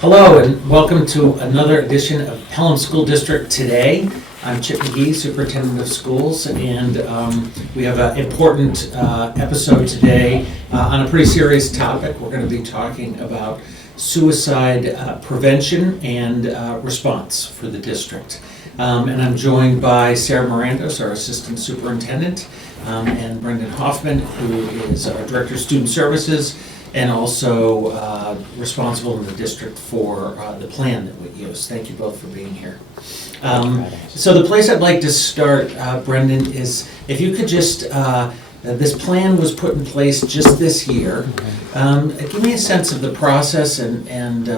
Hello and welcome to another edition of Pelham School District Today. I'm Chip McGee, Superintendent of Schools, and we have an important episode today on a pretty serious topic. We're going to be talking about suicide prevention and response for the district. And I'm joined by Sarah Marandos, our Assistant Superintendent, and Brendon Hoffman, who is our Director of Student Services, and also responsible in the district for the plan that we use. Thank you both for being here. So the place I'd like to start, Brendon, is if you could just, this plan was put in place just this year. Give me a sense of the process and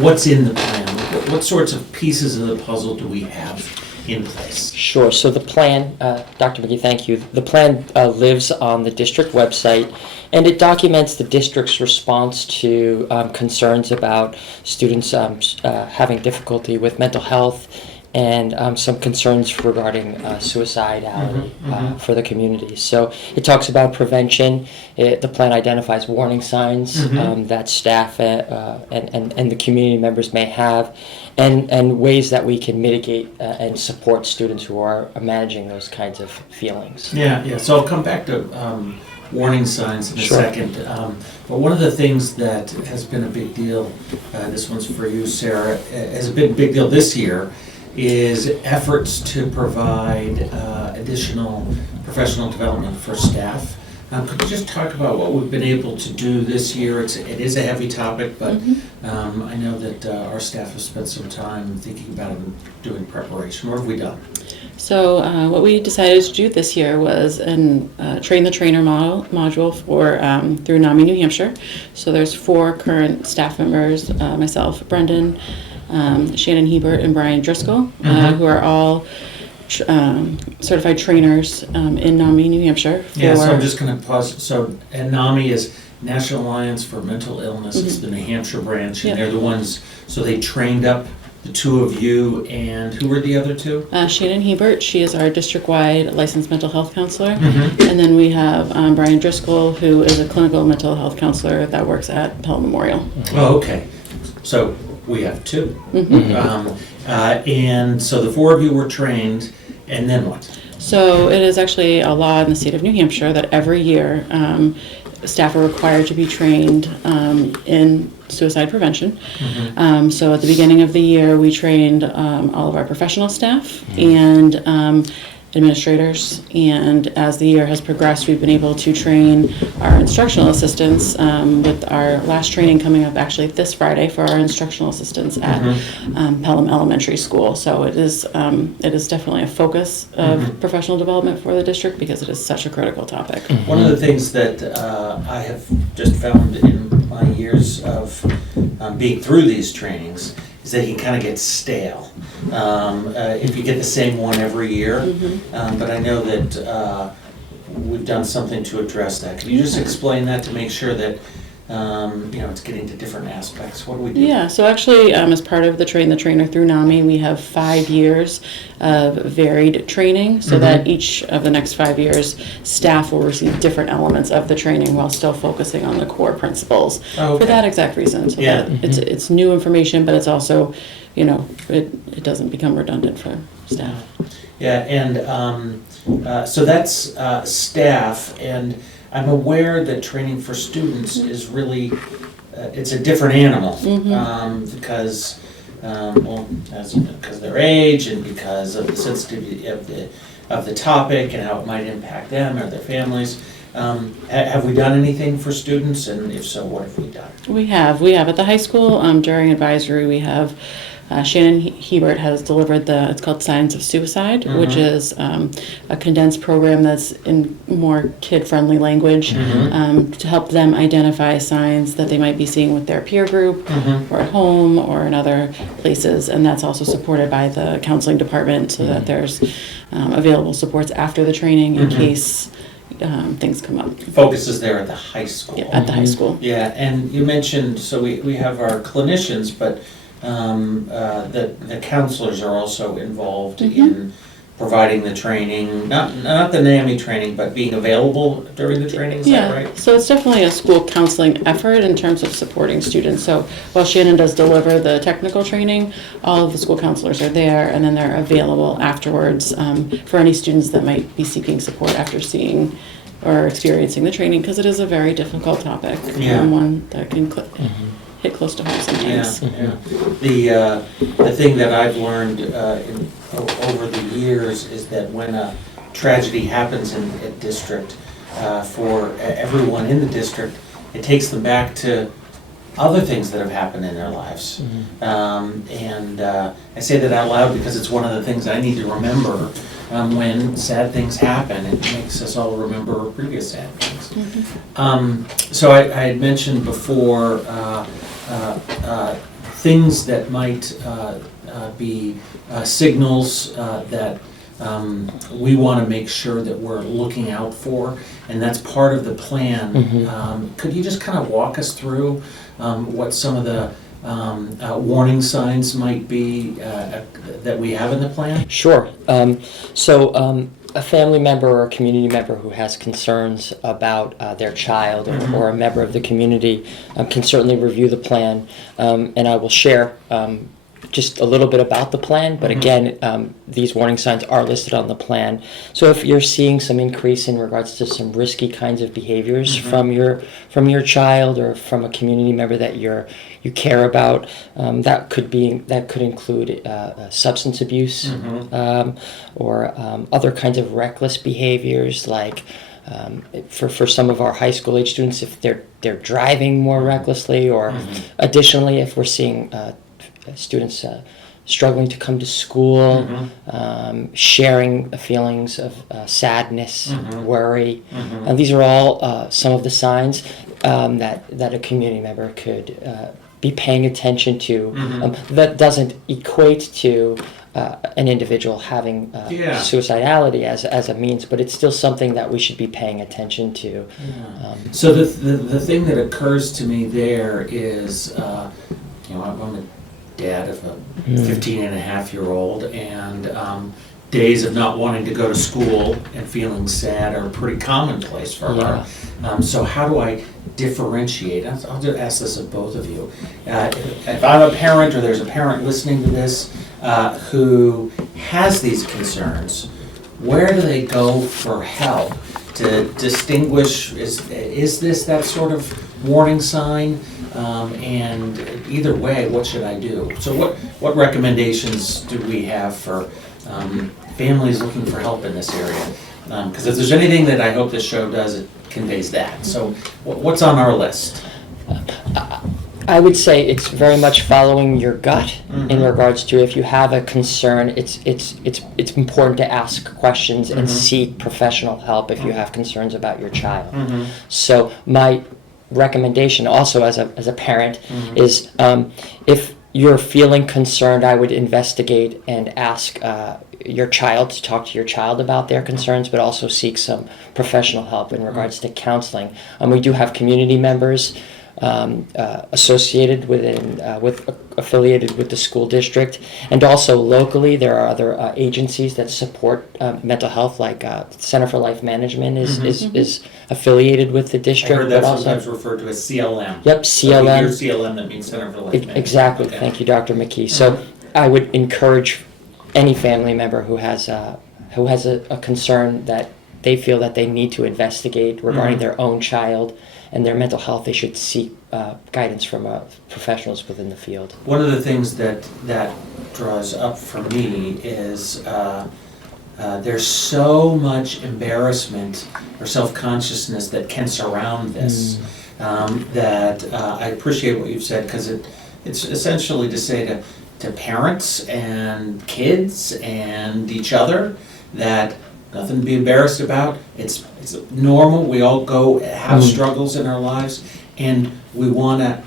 what's in the plan. What sorts of pieces of the puzzle do we have in place? Sure. So the plan, Dr. McGee, thank you. The plan lives on the district website, and it documents the district's response to concerns about students having difficulty with mental health and some concerns regarding suicidality for the community. So it talks about prevention. The plan identifies warning signs that staff and the community members may have, and ways that we can mitigate and support students who are managing those kinds of feelings. Yeah. So I'll come back to warning signs in a second. But one of the things that has been a big deal, this one's for you, Sarah, has been a big deal this year, is efforts to provide additional professional development for staff. Could you just talk about what we've been able to do this year? It is a heavy topic, but I know that our staff has spent some time thinking about it and doing preparation. What have we done? So what we decided to do this year was train the trainer module for through NAMI New Hampshire. So there's 4 current staff members, myself, Brendon, Shannon Hebert, and Brian Driscoll, who are all certified trainers in NAMI New Hampshire. So I'm just going to pause. So NAMI is National Alliance for Mental Illness. It's the New Hampshire branch, and they're the ones, so they trained up the 2 of you, and who were the other 2? Shannon Hebert, she is our district-wide licensed mental health counselor. And then we have Brian Driscoll, who is a clinical mental health counselor that works at Pelham Memorial. Oh, okay. So we have 2. And so the 4 of you were trained, and then what? So it is actually a law in the state of New Hampshire that every year staff are required to be trained in suicide prevention. So at the beginning of the year, we trained all of our professional staff and administrators, and as the year has progressed, we've been able to train our instructional assistants, with our last training coming up actually this Friday for our instructional assistants at Pelham Elementary School. So it is definitely a focus of professional development for the district because it is such a critical topic. One of the things that I have just found in my years of being through these trainings is that you kind of get stale if you get the same one every year. But I know that we've done something to address that. Can you just explain that to make sure that it's getting to different aspects? What do we do? Yeah, so actually as part of the Train the Trainer through NAMI, we have 5 years of varied training so that each of the next 5 years, staff will receive different elements of the training while still focusing on the core principles for that exact reason. So that it's new information, but it's also, it doesn't become redundant for staff. Yeah, and so that's staff, and I'm aware that training for students is really, it's a different animal because of their age and because of the sensitivity of the topic and how it might impact them or their families. Have we done anything for students, and if so, what have we done? We have at the high school during advisory we have. Shannon Hebert has delivered it's called Signs of Suicide, which is a condensed program that's in more kid-friendly language to help them identify signs that they might be seeing with their peer group or at home or in other places. And that's also supported by the counseling department so that there's available supports after the training in case things come up. Focus is there at the high school. Yeah, at the high school. Yeah, and you mentioned, so we have our clinicians, but the counselors are also involved in providing the training, not the NAMI training, but being available during the training, is that right? So it's definitely a school counseling effort in terms of supporting students. So while Shannon does deliver the technical training, all of the school counselors are there, and then they're available afterwards for any students that might be seeking support after seeing or experiencing the training, because it is a very difficult topic, and one that can hit close to home sometimes. The thing that I've learned over the years is that when a tragedy happens in a district, for everyone in the district, it takes them back to other things that have happened in their lives. I say that out loud because it's one of the things I need to remember when sad things happen. It makes us all remember previous sad things. So I had mentioned before things that might be signals that we want to make sure that we're looking out for, and that's part of the plan. Could you just kind of walk us through what some of the warning signs might be that we have in the plan? Sure. A family member or a community member who has concerns about their child or a member of the community can certainly review the plan, and I will share just a little bit about the plan, but again, these warning signs are listed on the plan. So if you're seeing some increase in regards to some risky kinds of behaviors from your child or from a community member that you care about, that could include substance abuse or other kinds of reckless behaviors, like for some of our high school age students, if they're driving more recklessly, or additionally, if we're seeing students struggling to come to school, sharing feelings of sadness, worry. And these are all some of the signs that a community member could be paying attention to. That doesn't equate to an individual having suicidality as a means, but it's still something that we should be paying attention to. So the thing that occurs to me there is, I'm a dad of a 15-and-a-half-year-old, and days of not wanting to go to school and feeling sad are pretty commonplace for her. So how do I differentiate? I'll just ask this of both of you. If I'm a parent, or there's a parent listening to this who has these concerns, where do they go for help to distinguish, is this that sort of warning sign? And either way, what should I do? So what recommendations do we have for families looking for help in this area? Because if there's anything that I hope this show does, it conveys that. So what's on our list? I would say it's very much following your gut in regards to, if you have a concern, it's important to ask questions and seek professional help if you have concerns about your child. So my recommendation also as a parent is, if you're feeling concerned, I would investigate and ask your child to talk to your child about their concerns, but also seek some professional help in regards to counseling. We do have community members associated affiliated with the school district, and also locally there are other agencies that support mental health, like Center for Life Management is affiliated with the district. I heard that sometimes referred to as CLM. Yep, CLM. So if you hear CLM, that means Center for Life Management. Exactly. Okay. Thank you, Dr. McGee. So I would encourage any family member who has a concern that they feel that they need to investigate regarding their own child and their mental health, they should seek guidance from professionals within the field. One of the things that draws up for me is there's so much embarrassment or self-consciousness that can surround this, that I appreciate what you've said, because it's essentially to say to parents and kids and each other that nothing to be embarrassed about. It's normal. We all have struggles in our lives, and we want to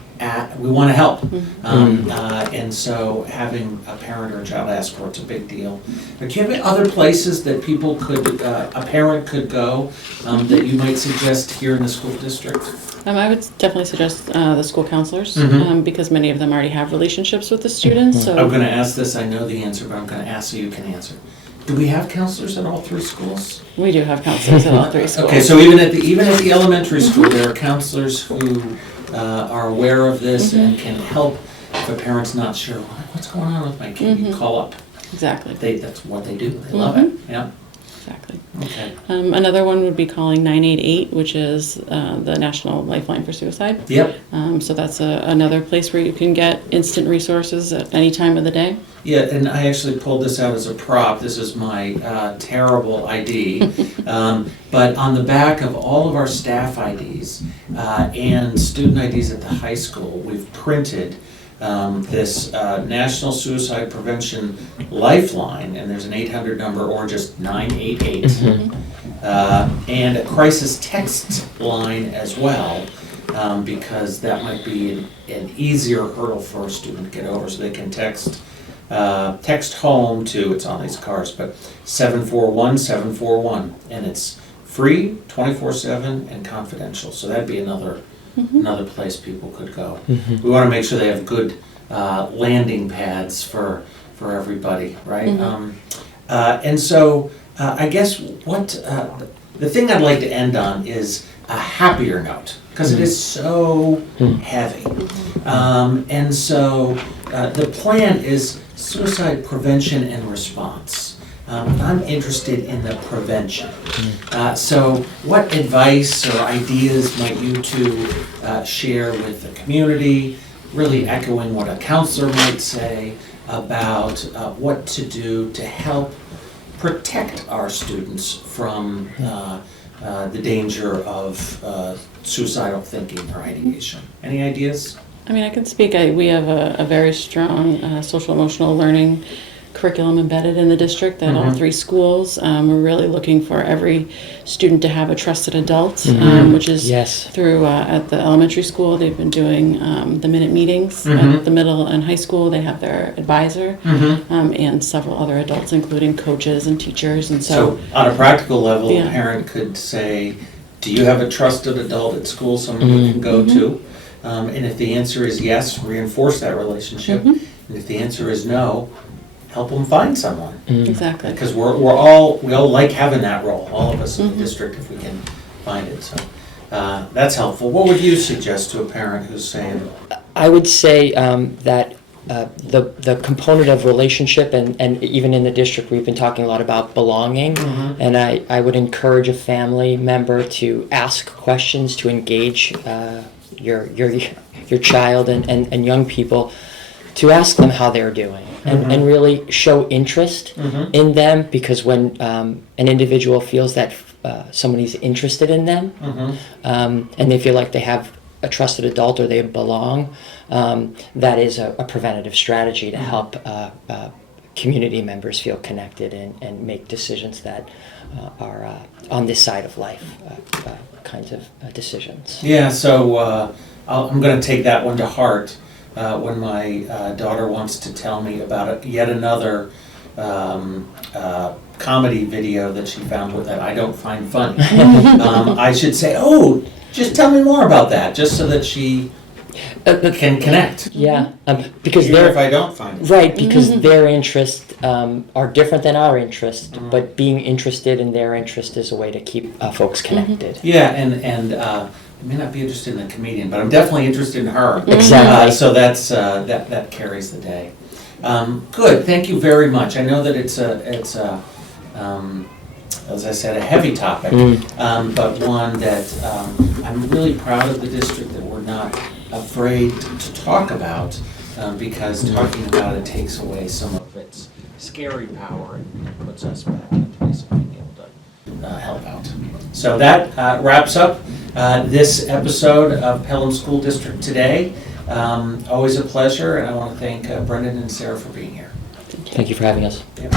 help. And so having a parent or a child ask for it's a big deal. But do you have other places that people a parent could go that you might suggest here in the school district? I would definitely suggest the school counselors, because many of them already have relationships with the students. So I'm going to ask this. I know the answer, but I'm going to ask so you can answer. Do we have counselors at all three schools? We do have counselors at all three schools. Okay, so even at the elementary school, there are counselors who are aware of this and can help if a parent's not sure, what's going on with my kid, you call up. Exactly. That's what they do, they love it, yeah. Exactly. Okay. Another one would be calling 988, which is the National Lifeline for Suicide. Yep. So that's another place where you can get instant resources at any time of the day. Yeah, and I actually pulled this out as a prop. This is my terrible ID. But on the back of all of our staff IDs and student IDs at the high school, we've printed this National Suicide Prevention Lifeline, and there's an 800 number or just 988, and a crisis text line as well, because that might be an easier hurdle for a student to get over, so they can text home to, it's on these cards, but 741-741, and it's free, 24/7, and confidential, so that'd be another place people could go. We want to make sure they have good landing pads for everybody, right? And so I guess the thing I'd like to end on is a happier note, because it is so heavy. And so the plan is suicide prevention and response. I'm interested in the prevention. So what advice or ideas might you two share with the community, really echoing what a counselor might say about what to do to help protect our students from the danger of suicidal thinking or ideation? Any ideas? I mean, I can speak. We have a very strong social emotional learning curriculum embedded in the district at all three schools. We're really looking for every student to have a trusted adult, which is through at the elementary school. They've been doing the minute meetings. At the middle and high school, they have their advisor and several other adults, including coaches and teachers. And so on a practical level, a parent could say, do you have a trusted adult at school, someone you can go to? And if the answer is yes, reinforce that relationship. And if the answer is no, help them find someone. Exactly. Because we all like having that role, all of us in the district, if we can find it. So that's helpful. What would you suggest to a parent who's saying? I would say that the component of relationship, and even in the district, we've been talking a lot about belonging, and I would encourage a family member to ask questions, to engage your child and young people, to ask them how they're doing, and really show interest in them, because when an individual feels that somebody's interested in them, and they feel like they have a trusted adult or they belong, that is a preventative strategy to help community members feel connected and make decisions that are on this side of life, kinds of decisions. Yeah, so I'm going to take that one to heart. When my daughter wants to tell me about yet another comedy video that she found that I don't find funny, I should say, oh, just tell me more about that, just so that she can connect. Yeah, because even if I don't find it. Right, because their interests are different than our interests, but being interested in their interest is a way to keep folks connected. Yeah, and I may not be interested in the comedian, but I'm definitely interested in her. Exactly. So that's that carries the day. Good. Thank you very much. I know that it's as I said, a heavy topic, but one that I'm really proud of the district that we're not afraid to talk about, because talking about it takes away some of its scary power and puts us back in a place of being able to help out. So that wraps up this episode of Pelham School District Today. Always a pleasure, and I want to thank Brendon and Sarah for being here. Thank you for having us. Yeah.